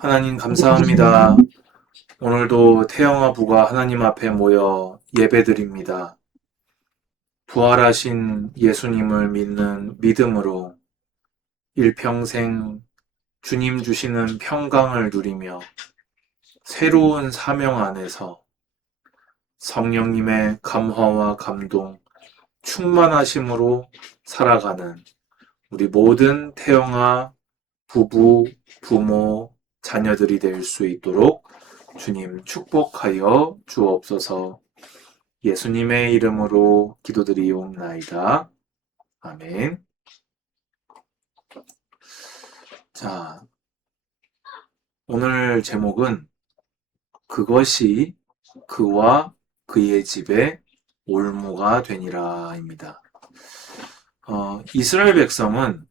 하나님 감사합니다. 오늘도 태영아 부가 하나님 앞에 모여 예배드립니다. 부활하신 예수님을 믿는 믿음으로 일평생 주님 주시는 평강을 누리며 새로운 사명 안에서 성령님의 감화와 감동, 충만하심으로 살아가는 우리 모든 태영아 부부, 부모, 자녀들이 될 수 있도록 주님 축복하여 주옵소서. 예수님의 이름으로 기도드리옵나이다. 아멘. 자, 오늘 제목은 그것이 그와 그의 집에 올무가 되니라입니다. 이스라엘 백성은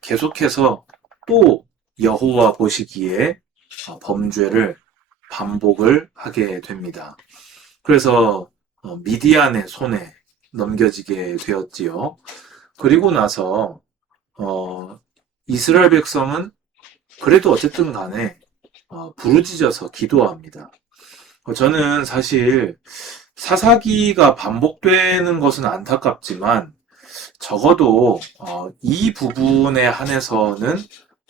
계속해서 또 여호와 보시기에 범죄를 반복을 하게 됩니다. 그래서 미디안의 손에 넘겨지게 되었지요. 그리고 나서 이스라엘 백성은 그래도 어쨌든 간에 부르짖어서 기도합니다. 저는 사실 사사기가 반복되는 것은 안타깝지만 적어도 이 부분에 한해서는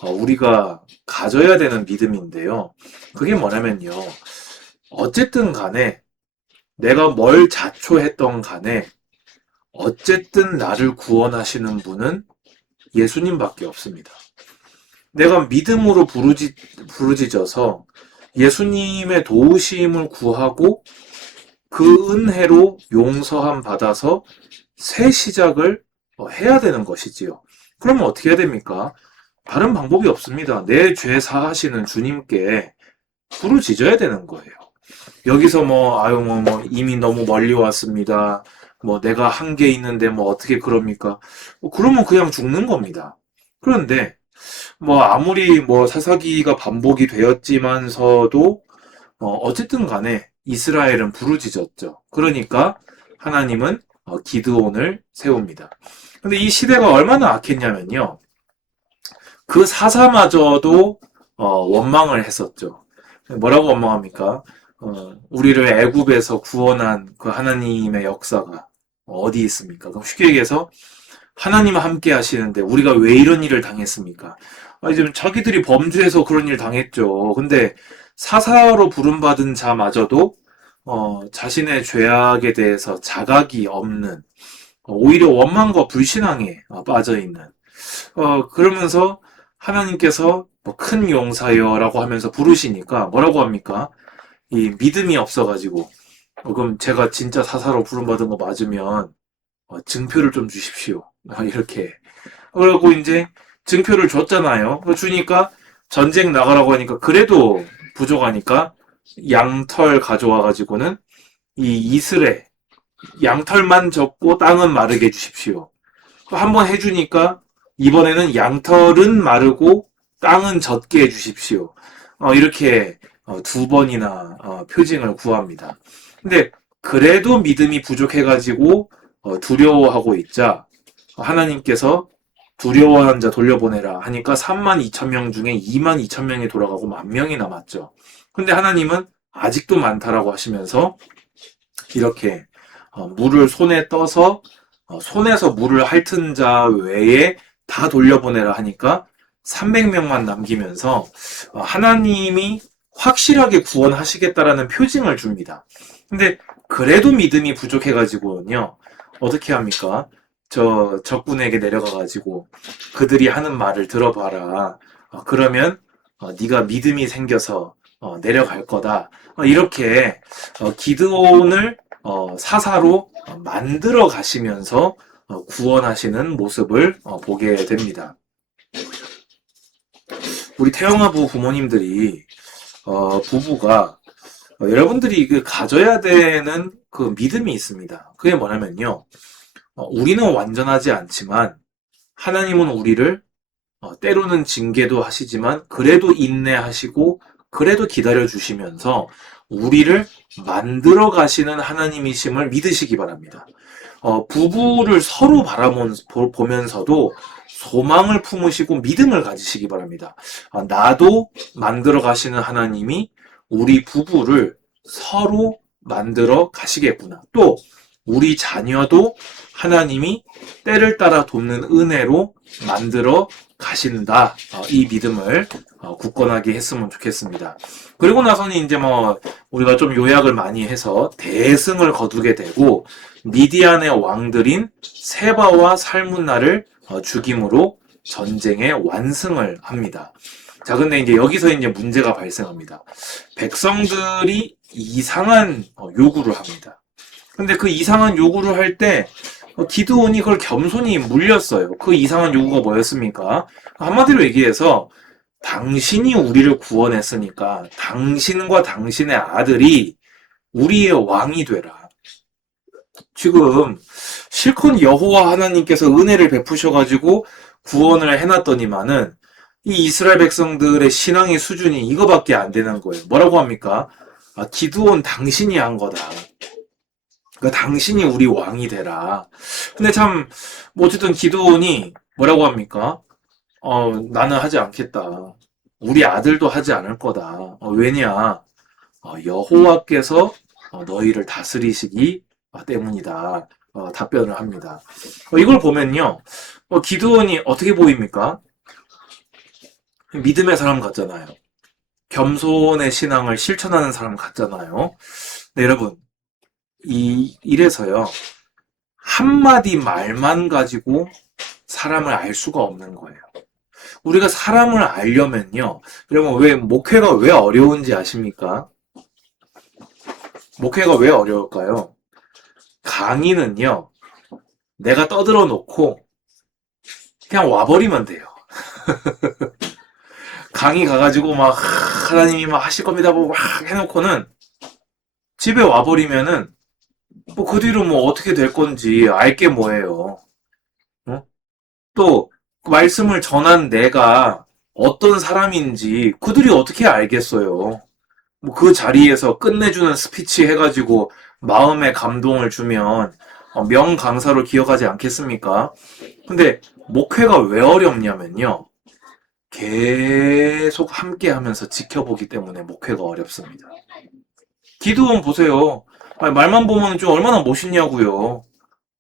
우리가 가져야 되는 믿음인데요. 그게 뭐냐면요. 어쨌든 간에 내가 뭘 자초했던 간에 어쨌든 나를 구원하시는 분은 예수님밖에 없습니다. 내가 믿음으로 부르짖어서 예수님의 도우심을 구하고 그 은혜로 용서함 받아서 새 시작을 해야 되는 것이지요. 그러면 어떻게 해야 됩니까? 다른 방법이 없습니다. 내 죄 사하시는 주님께 부르짖어야 되는 거예요. 여기서 이미 너무 멀리 왔습니다. 내가 한 게 있는데 어떻게 그럽니까? 그러면 그냥 죽는 겁니다. 그런데, 아무리 사사기가 반복이 되었지만서도, 어쨌든 간에 이스라엘은 부르짖었죠. 그러니까 하나님은 기드온을 세웁니다. 근데 이 시대가 얼마나 악했냐면요. 그 사사마저도 원망을 했었죠. 뭐라고 원망합니까? 우리를 애굽에서 구원한 그 하나님의 역사가 어디 있습니까? 그럼 쉽게 얘기해서 하나님과 함께 하시는데 우리가 왜 이런 일을 당했습니까? 이제 자기들이 범죄해서 그런 일 당했죠. 근데 사사로 부름받은 자마저도 자신의 죄악에 대해서 자각이 없는 오히려 원망과 불신앙에 빠져 있는 그러면서 하나님께서 큰 용사여라고 하면서 부르시니까 뭐라고 합니까? 이 믿음이 없어가지고 그럼 제가 진짜 사사로 부름받은 거 맞으면 증표를 좀 주십시오. 이렇게 그러고 이제 증표를 줬잖아요. 주니까 전쟁 나가라고 하니까 그래도 부족하니까 양털 가져와 가지고는 이 이슬에 양털만 접고 땅은 마르게 해주십시오. 한번 해주니까 이번에는 양털은 마르고 땅은 젖게 해주십시오. 이렇게 두 번이나 표징을 구합니다. 근데 그래도 믿음이 부족해가지고 두려워하고 있자 하나님께서 두려워하는 자 돌려보내라 하니까 3만 2천 명 중에 2만 2천 명이 돌아가고 1만 명이 남았죠. 근데 하나님은 아직도 많다라고 하시면서 이렇게 물을 손에 떠서 손에서 물을 핥은 자 외에 다 돌려보내라 하니까 300명만 남기면서 하나님이 확실하게 구원하시겠다라는 표징을 줍니다. 근데 그래도 믿음이 부족해가지고는요. 어떻게 합니까? 저 적군에게 내려가가지고 그들이 하는 말을 들어봐라. 그러면 네가 믿음이 생겨서 내려갈 거다. 이렇게 기드온을 사사로 만들어 가시면서 구원하시는 모습을 보게 됩니다. 우리 태영아부 부모님들이 부부가 여러분들이 가져야 되는 그 믿음이 있습니다. 그게 뭐냐면요. 우리는 완전하지 않지만 하나님은 우리를 때로는 징계도 하시지만 그래도 인내하시고 그래도 기다려 주시면서 우리를 만들어 가시는 하나님이심을 믿으시기 바랍니다. 부부를 서로 바라보면서도 소망을 품으시고 믿음을 가지시기 바랍니다. 나도 만들어 가시는 하나님이 우리 부부를 서로 만들어 가시겠구나. 또 우리 자녀도 하나님이 때를 따라 돕는 은혜로 만들어 가신다. 이 믿음을 굳건하게 했으면 좋겠습니다. 그리고 나서는 이제 뭐 우리가 좀 요약을 많이 해서 대승을 거두게 되고 미디안의 왕들인 세바와 살문나를 죽임으로 전쟁의 완승을 합니다. 자, 근데 이제 여기서 이제 문제가 발생합니다. 백성들이 이상한 요구를 합니다. 근데 그 이상한 요구를 할 때 기드온이 그걸 겸손히 물렸어요. 그 이상한 요구가 뭐였습니까? 한마디로 얘기해서 당신이 우리를 구원했으니까 당신과 당신의 아들이 우리의 왕이 되라. 지금 실컷 여호와 하나님께서 은혜를 베푸셔가지고 구원을 해놨더니만은 이 이스라엘 백성들의 신앙의 수준이 이거밖에 안 되는 거예요. 뭐라고 합니까? 기드온 당신이 한 거다. 그러니까 당신이 우리 왕이 되라. 근데 참, 뭐 어쨌든 기드온이 뭐라고 합니까? 나는 하지 않겠다. 우리 아들도 하지 않을 거다. 왜냐? 여호와께서 너희를 다스리시기 때문이다. 답변을 합니다. 이걸 보면요. 기드온이 어떻게 보입니까? 믿음의 사람 같잖아요. 겸손의 신앙을 실천하는 사람 같잖아요. 네, 여러분. 이래서요. 한마디 말만 가지고 사람을 알 수가 없는 거예요. 우리가 사람을 알려면요. 여러분, 목회가 왜 어려운지 아십니까? 목회가 왜 어려울까요? 강의는요. 내가 떠들어 놓고 그냥 와버리면 돼요. 강의 가가지고 막 하나님이 막 하실 겁니다 막 해놓고는 집에 와버리면은 뭐 그 뒤로 뭐 어떻게 될 건지 알게 뭐예요. 또 말씀을 전한 내가 어떤 사람인지 그들이 어떻게 알겠어요. 뭐 그 자리에서 끝내주는 스피치 해가지고 마음의 감동을 주면 명강사로 기억하지 않겠습니까? 근데 목회가 왜 어렵냐면요. 계속 함께 하면서 지켜보기 때문에 목회가 어렵습니다. 기드온 보세요. 말만 보면 좀 얼마나 멋있냐고요.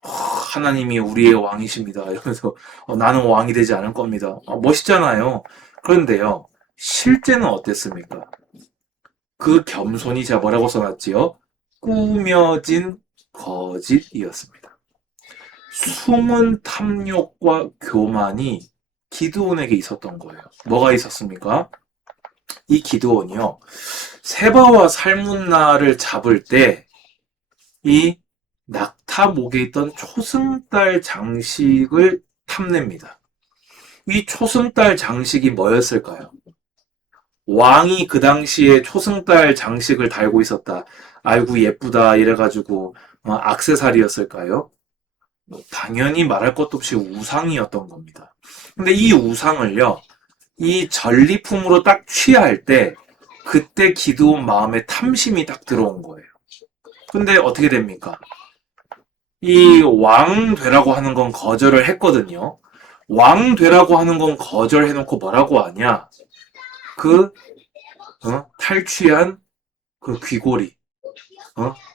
하나님이 우리의 왕이십니다. 이러면서 나는 왕이 되지 않을 겁니다. 멋있잖아요. 그런데요. 실제는 어땠습니까? 그 겸손이 제가 뭐라고 써놨지요? 꾸며진 거짓이었습니다. 숨은 탐욕과 교만이 기드온에게 있었던 거예요. 뭐가 있었습니까? 이 기드온이요. 세바와 살문나를 잡을 때 이 낙타 목에 있던 초승달 장식을 탐냅니다. 이 초승달 장식이 뭐였을까요? 왕이 그 당시에 초승달 장식을 달고 있었다. 아이고 예쁘다 이래가지고 액세서리였을까요? 당연히 말할 것도 없이 우상이었던 겁니다. 근데 이 우상을요, 이 전리품으로 딱 취할 때 그때 기드온 마음에 탐심이 딱 들어온 거예요. 근데 어떻게 됩니까? 이 왕 되라고 하는 건 거절을 했거든요. 왕 되라고 하는 건 거절해놓고 뭐라고 하냐? 그 탈취한 그 귀고리,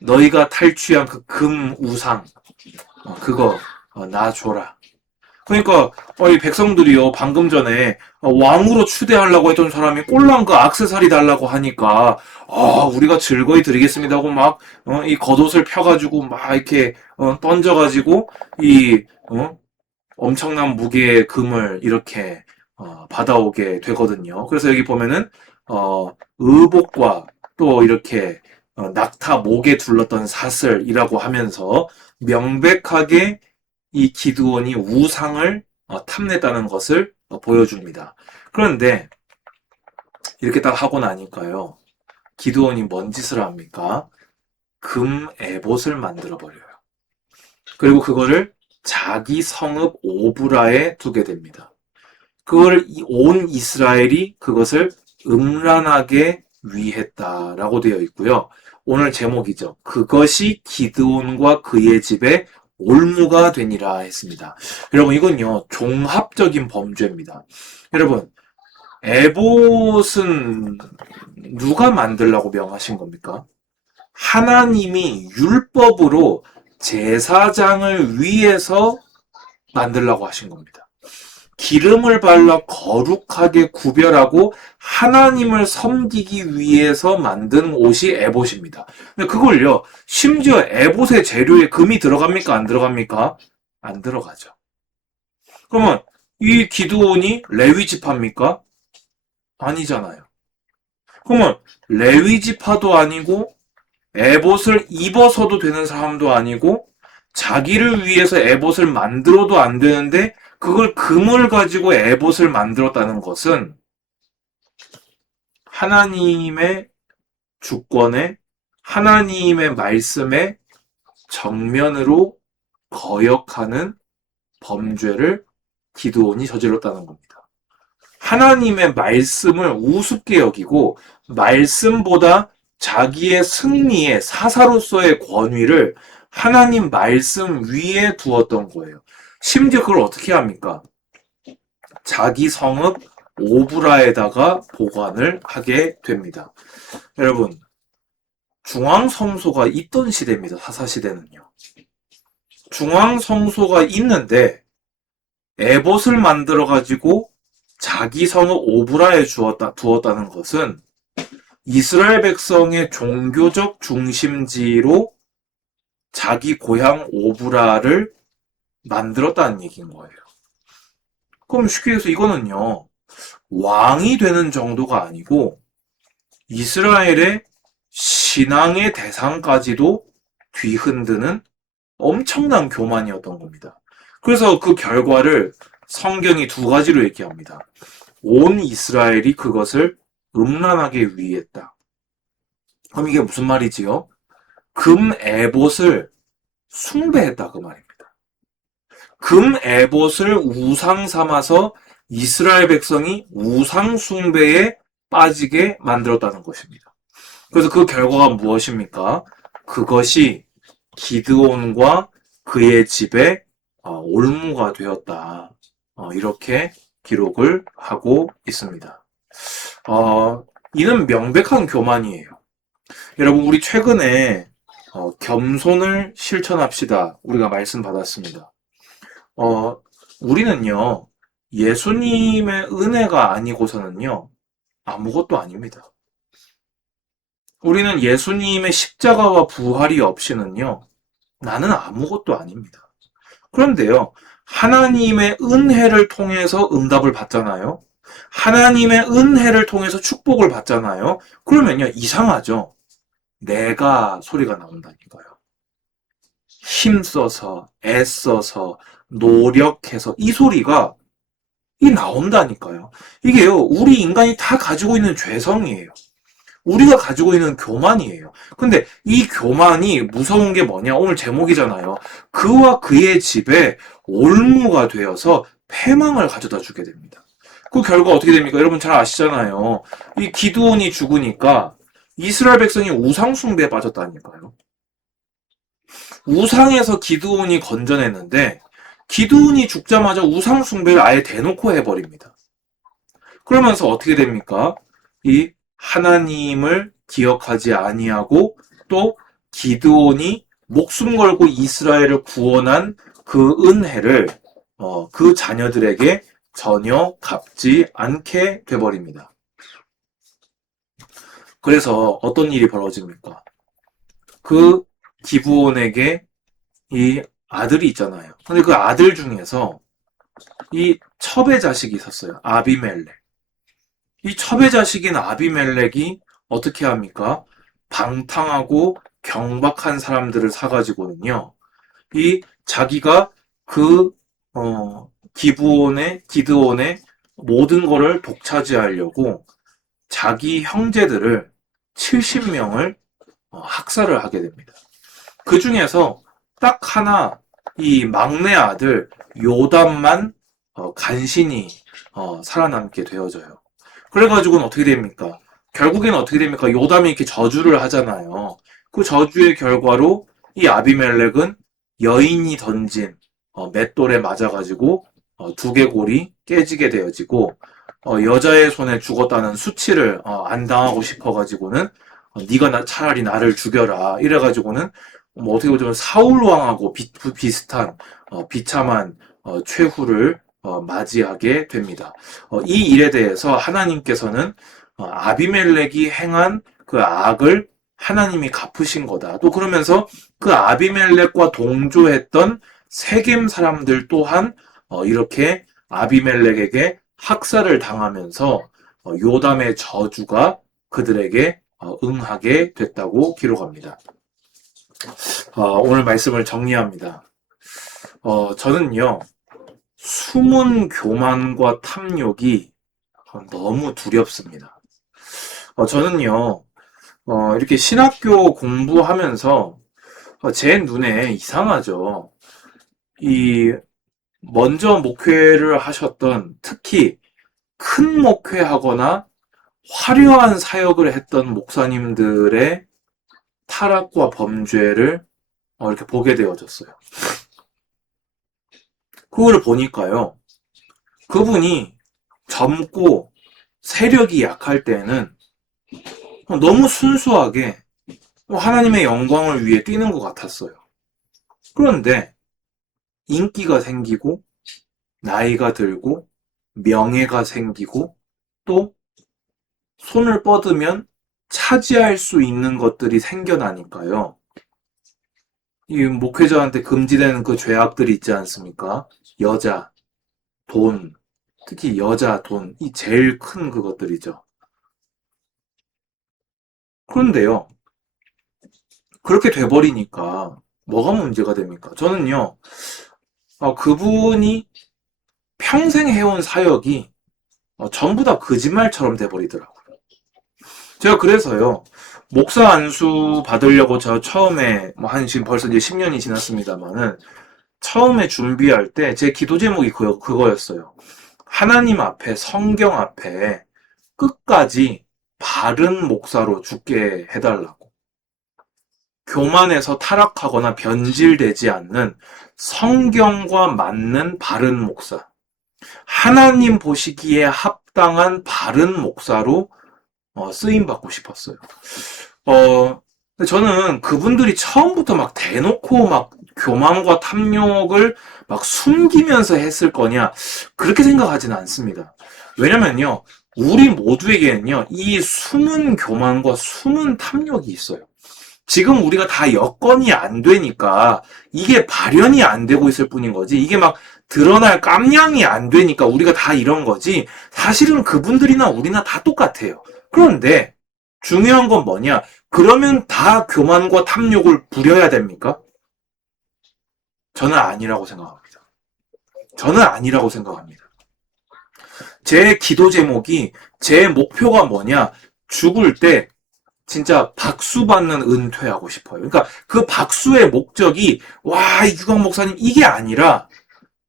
너희가 탈취한 그 금 우상, 그거 나 줘라. 그러니까 이 백성들이요 방금 전에 왕으로 추대하려고 했던 사람이 꼴랑 그 액세서리 달라고 하니까 우리가 즐거이 드리겠습니다 하고 막 이 겉옷을 펴가지고 막 이렇게 던져가지고 이 엄청난 무게의 금을 이렇게 받아오게 되거든요. 그래서 여기 보면은 의복과 또 이렇게 낙타 목에 둘렀던 사슬이라고 하면서 명백하게 이 기드온이 우상을 탐냈다는 것을 보여줍니다. 그런데 이렇게 딱 하고 나니까요. 기드온이 뭔 짓을 합니까? 금 에봇을 만들어 버려요. 그리고 그거를 자기 성읍 오브라에 두게 됩니다. 그걸 온 이스라엘이 그것을 음란하게 위했다라고 되어 있고요. 오늘 제목이죠. 그것이 기드온과 그의 집에 올무가 되니라 했습니다. 여러분 이건요 종합적인 범죄입니다. 여러분 에봇은 누가 만들라고 명하신 겁니까? 하나님이 율법으로 제사장을 위해서 만들라고 하신 겁니다. 기름을 발라 거룩하게 구별하고 하나님을 섬기기 위해서 만든 옷이 에봇입니다. 근데 그걸요, 심지어 에봇의 재료에 금이 들어갑니까? 안 들어갑니까? 안 들어가죠. 그러면 이 기드온이 레위 지파입니까? 아니잖아요. 그러면 레위 지파도 아니고 에봇을 입어서도 되는 사람도 아니고 자기를 위해서 에봇을 만들어도 안 되는데 그걸 금을 가지고 에봇을 만들었다는 것은 하나님의 주권에 하나님의 말씀에 정면으로 거역하는 범죄를 기드온이 저질렀다는 겁니다. 하나님의 말씀을 우습게 여기고 말씀보다 자기의 승리의 사사로서의 권위를 하나님 말씀 위에 두었던 거예요. 심지어 그걸 어떻게 합니까? 자기 성읍 오브라에다가 보관을 하게 됩니다. 여러분, 중앙성소가 있던 시대입니다. 사사시대는요. 중앙성소가 있는데 에봇을 만들어가지고 자기 성읍 오브라에 두었다는 것은 이스라엘 백성의 종교적 중심지로 자기 고향 오브라를 만들었다는 얘기인 거예요. 그럼 쉽게 해서 이거는요, 왕이 되는 정도가 아니고 이스라엘의 신앙의 대상까지도 뒤흔드는 엄청난 교만이었던 겁니다. 그래서 그 결과를 성경이 두 가지로 얘기합니다. 온 이스라엘이 그것을 음란하게 위의했다. 그럼 이게 무슨 말이지요? 금 에봇을 숭배했다 그 말입니다. 금 에봇을 우상 삼아서 이스라엘 백성이 우상 숭배에 빠지게 만들었다는 것입니다. 그래서 그 결과가 무엇입니까? 그것이 기드온과 그의 집에 올무가 되었다. 이렇게 기록을 하고 있습니다. 이는 명백한 교만이에요. 여러분, 우리 최근에 겸손을 실천합시다. 우리가 말씀 받았습니다. 우리는요, 예수님의 은혜가 아니고서는요, 아무것도 아닙니다. 우리는 예수님의 십자가와 부활이 없이는요, 나는 아무것도 아닙니다. 그런데요, 하나님의 은혜를 통해서 응답을 받잖아요. 하나님의 은혜를 통해서 축복을 받잖아요. 그러면요, 이상하죠? 내가 소리가 나온다니까요. 힘써서, 애써서, 노력해서 이 소리가 나온다니까요. 이게요, 우리 인간이 다 가지고 있는 죄성이에요. 우리가 가지고 있는 교만이에요. 근데 이 교만이 무서운 게 뭐냐? 오늘 제목이잖아요. 그와 그의 집에 올무가 되어서 패망을 가져다 주게 됩니다. 그 결과 어떻게 됩니까? 여러분 잘 아시잖아요. 이 기드온이 죽으니까 이스라엘 백성이 우상 숭배에 빠졌다니까요. 우상에서 기드온이 건져냈는데 기드온이 죽자마자 우상 숭배를 아예 대놓고 해버립니다. 그러면서 어떻게 됩니까? 이 하나님을 기억하지 아니하고 또 기드온이 목숨 걸고 이스라엘을 구원한 그 은혜를 그 자녀들에게 전혀 갚지 않게 돼버립니다. 그래서 어떤 일이 벌어집니까? 그 기브온에게 이 아들이 있잖아요. 근데 그 아들 중에서 이 첩의 자식이 있었어요. 아비멜렉. 이 첩의 자식인 아비멜렉이 어떻게 합니까? 방탕하고 경박한 사람들을 사가지고는요, 이 자기가 그 기드온의 모든 거를 독차지하려고 자기 형제들을 70명을 학살을 하게 됩니다. 그 중에서 딱 하나 이 막내 아들 요담만 간신히 살아남게 되어져요. 그래가지고는 어떻게 됩니까? 결국에는 어떻게 됩니까? 요담이 이렇게 저주를 하잖아요. 그 저주의 결과로 이 아비멜렉은 여인이 던진 맷돌에 맞아가지고 두개골이 깨지게 되어지고 여자의 손에 죽었다는 수치를 안 당하고 싶어가지고는 네가 차라리 나를 죽여라 이래가지고는 뭐 어떻게 보면 사울 왕하고 비슷한 비참한 최후를 맞이하게 됩니다. 이 일에 대해서 하나님께서는 아비멜렉이 행한 그 악을 하나님이 갚으신 거다. 또 그러면서 그 아비멜렉과 동조했던 세겜 사람들 또한 이렇게 아비멜렉에게 학살을 당하면서 요담의 저주가 그들에게 응하게 됐다고 기록합니다. 오늘 말씀을 정리합니다. 저는요, 숨은 교만과 탐욕이 너무 두렵습니다. 저는요, 이렇게 신학교 공부하면서 제 눈에 이상하죠. 먼저 목회를 하셨던, 특히 큰 목회하거나 화려한 사역을 했던 목사님들의 타락과 범죄를 이렇게 보게 되어졌어요. 그걸 보니까요, 그분이 젊고 세력이 약할 때는 너무 순수하게 하나님의 영광을 위해 뛰는 것 같았어요. 그런데 인기가 생기고 나이가 들고 명예가 생기고 또 손을 뻗으면 차지할 수 있는 것들이 생겨나니까요. 이 목회자한테 금지되는 그 죄악들이 있지 않습니까? 여자, 돈, 특히 여자, 돈, 이 제일 큰 그것들이죠. 그런데요, 그렇게 돼버리니까 뭐가 문제가 됩니까? 저는요, 그분이 평생 해온 사역이 전부 다 거짓말처럼 돼버리더라고요. 제가 그래서요, 목사 안수 받으려고 저 처음에, 지금 벌써 이제 10년이 지났습니다만은, 처음에 준비할 때 제 기도 제목이 그거였어요. 하나님 앞에, 성경 앞에 끝까지 바른 목사로 죽게 해달라고. 교만에서 타락하거나 변질되지 않는 성경과 맞는 바른 목사. 하나님 보시기에 합당한 바른 목사로 쓰임받고 싶었어요. 저는 그분들이 처음부터 막 대놓고 막 교만과 탐욕을 막 숨기면서 했을 거냐, 그렇게 생각하지는 않습니다. 왜냐면요, 우리 모두에게는요, 이 숨은 교만과 숨은 탐욕이 있어요. 지금 우리가 다 여건이 안 되니까 이게 발현이 안 되고 있을 뿐인 거지, 이게 막 드러날 깜냥이 안 되니까 우리가 다 이런 거지, 사실은 그분들이나 우리나 다 똑같아요. 그런데 중요한 건 뭐냐? 그러면 다 교만과 탐욕을 부려야 됩니까? 저는 아니라고 생각합니다. 저는 아니라고 생각합니다. 제 기도 제목이, 제 목표가 뭐냐? 죽을 때 진짜 박수 받는 은퇴하고 싶어요. 그러니까 그 박수의 목적이 와, 유광 목사님 이게 아니라,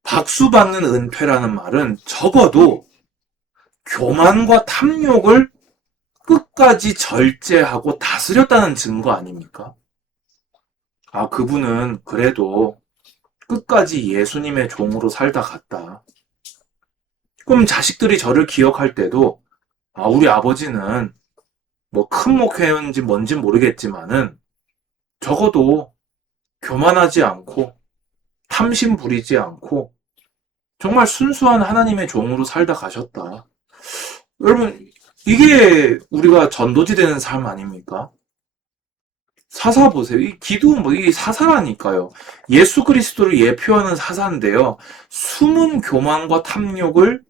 박수 받는 은퇴라는 말은 적어도 교만과 탐욕을 끝까지 절제하고 다스렸다는 증거 아닙니까? 그분은 그래도 끝까지 예수님의 종으로 살다 갔다. 그럼 자식들이 저를 기억할 때도, 우리 아버지는 뭐 큰 목회였는지 뭔지 모르겠지만은 적어도 교만하지 않고 탐심 부리지 않고 정말 순수한 하나님의 종으로 살다 가셨다. 여러분, 이게 우리가 전도지 되는 삶 아닙니까? 사사 보세요. 이 기도 이 사사라니까요. 예수 그리스도를 예표하는 사사인데요. 숨은 교만과 탐욕을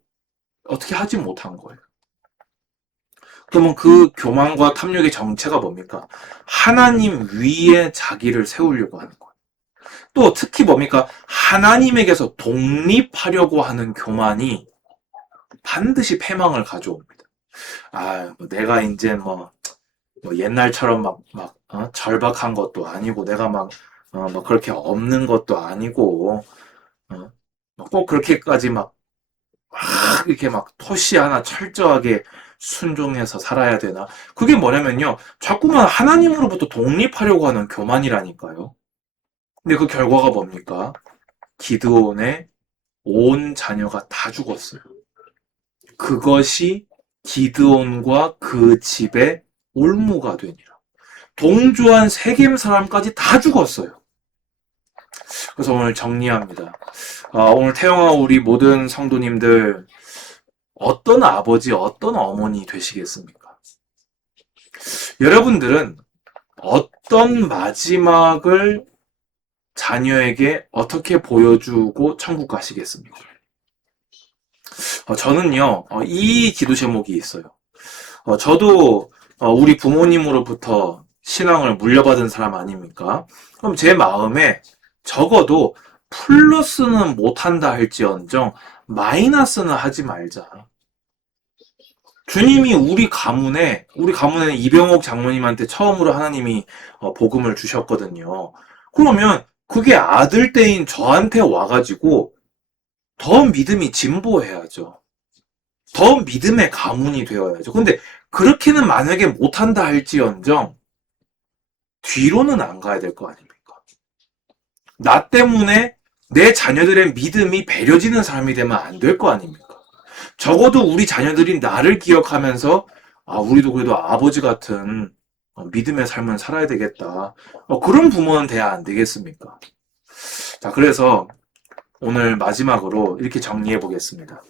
어떻게 하지 못한 거예요. 그러면 그 교만과 탐욕의 정체가 뭡니까? 하나님 위에 자기를 세우려고 하는 거예요. 또 특히 뭡니까? 하나님에게서 독립하려고 하는 교만이 반드시 패망을 가져옵니다. 내가 이제 뭐 옛날처럼 절박한 것도 아니고, 내가 그렇게 없는 것도 아니고, 꼭 그렇게까지 이렇게 토시 하나 철저하게 순종해서 살아야 되나? 그게 뭐냐면요, 자꾸만 하나님으로부터 독립하려고 하는 교만이라니까요. 근데 그 결과가 뭡니까? 기드온의 온 자녀가 다 죽었어요. 그것이 기드온과 그 집의 올무가 되니라. 동조한 세겜 사람까지 다 죽었어요. 그래서 오늘 정리합니다. 오늘 태영아 우리 모든 성도님들 어떤 아버지, 어떤 어머니 되시겠습니까? 여러분들은 어떤 마지막을 자녀에게 어떻게 보여주고 천국 가시겠습니까? 저는요, 이 기도 제목이 있어요. 저도 우리 부모님으로부터 신앙을 물려받은 사람 아닙니까? 그럼 제 마음에 적어도 플러스는 못한다 할지언정 마이너스는 하지 말자. 주님이 우리 가문에 이병옥 장모님한테 처음으로 하나님이 복음을 주셨거든요. 그러면 그게 아들 때인 저한테 와가지고 더 믿음이 진보해야죠. 더 믿음의 가문이 되어야죠. 근데 그렇게는 만약에 못한다 할지언정 뒤로는 안 가야 될 거 아닙니까? 나 때문에 내 자녀들의 믿음이 배려지는 사람이 되면 안 될 거 아닙니까? 적어도 우리 자녀들이 나를 기억하면서 우리도 그래도 아버지 같은 믿음의 삶을 살아야 되겠다. 그런 부모는 돼야 안 되겠습니까? 자, 그래서 오늘 마지막으로 이렇게 정리해 보겠습니다.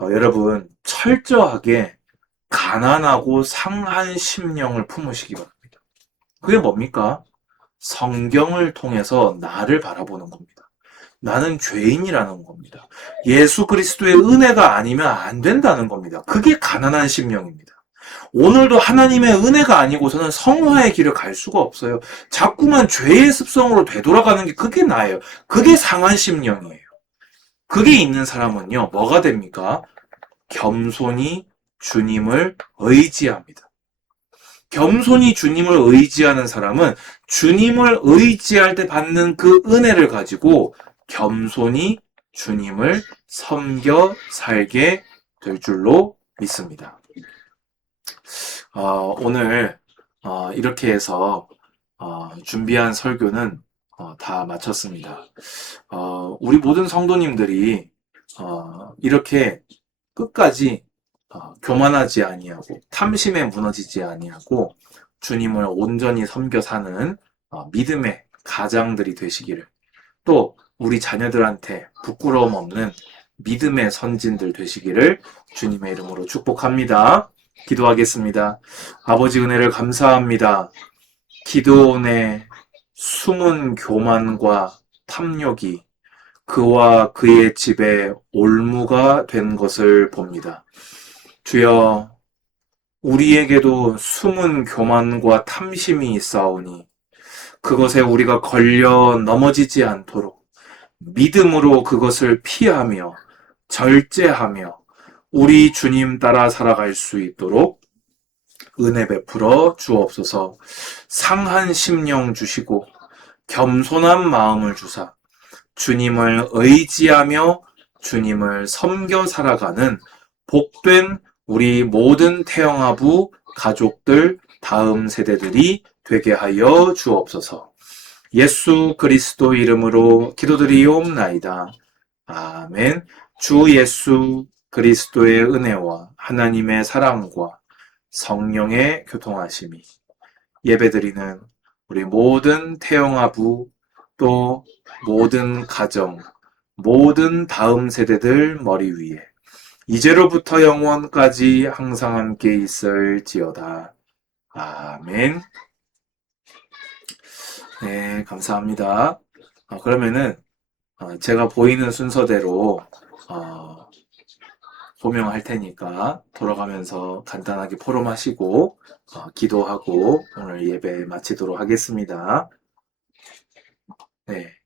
여러분, 철저하게 가난하고 상한 심령을 품으시기 바랍니다. 그게 뭡니까? 성경을 통해서 나를 바라보는 겁니다. 나는 죄인이라는 겁니다. 예수 그리스도의 은혜가 아니면 안 된다는 겁니다. 그게 가난한 심령입니다. 오늘도 하나님의 은혜가 아니고서는 성화의 길을 갈 수가 없어요. 자꾸만 죄의 습성으로 되돌아가는 게 그게 나예요. 그게 상한 심령이에요. 그게 있는 사람은요, 뭐가 됩니까? 겸손히 주님을 의지합니다. 겸손히 주님을 의지하는 사람은 주님을 의지할 때 받는 그 은혜를 가지고 겸손히 주님을 섬겨 살게 될 줄로 믿습니다. 오늘 이렇게 해서 준비한 설교는 다 마쳤습니다. 우리 모든 성도님들이 이렇게 끝까지 교만하지 아니하고 탐심에 무너지지 아니하고 주님을 온전히 섬겨 사는 믿음의 가장들이 되시기를, 또 우리 자녀들한테 부끄러움 없는 믿음의 선진들 되시기를 주님의 이름으로 축복합니다. 기도하겠습니다. 아버지 은혜를 감사합니다. 기드온의 숨은 교만과 탐욕이 그와 그의 집에 올무가 된 것을 봅니다. 주여, 우리에게도 숨은 교만과 탐심이 있사오니 그것에 우리가 걸려 넘어지지 않도록 믿음으로 그것을 피하며 절제하며 우리 주님 따라 살아갈 수 있도록 은혜 베풀어 주옵소서. 상한 심령 주시고 겸손한 마음을 주사 주님을 의지하며 주님을 섬겨 살아가는 복된 우리 모든 태영아부 가족들, 다음 세대들이 되게 하여 주옵소서. 예수 그리스도 이름으로 기도드리옵나이다. 아멘. 주 예수 그리스도의 은혜와 하나님의 사랑과 성령의 교통하심이 예배드리는 우리 모든 태영아부, 또 모든 가정, 모든 다음 세대들 머리 위에 이제로부터 영원까지 항상 함께 있을지어다. 아멘. 네, 감사합니다. 그러면은 제가 보이는 순서대로 호명할 테니까 돌아가면서 간단하게 포럼하시고 기도하고 오늘 예배 마치도록 하겠습니다. 네.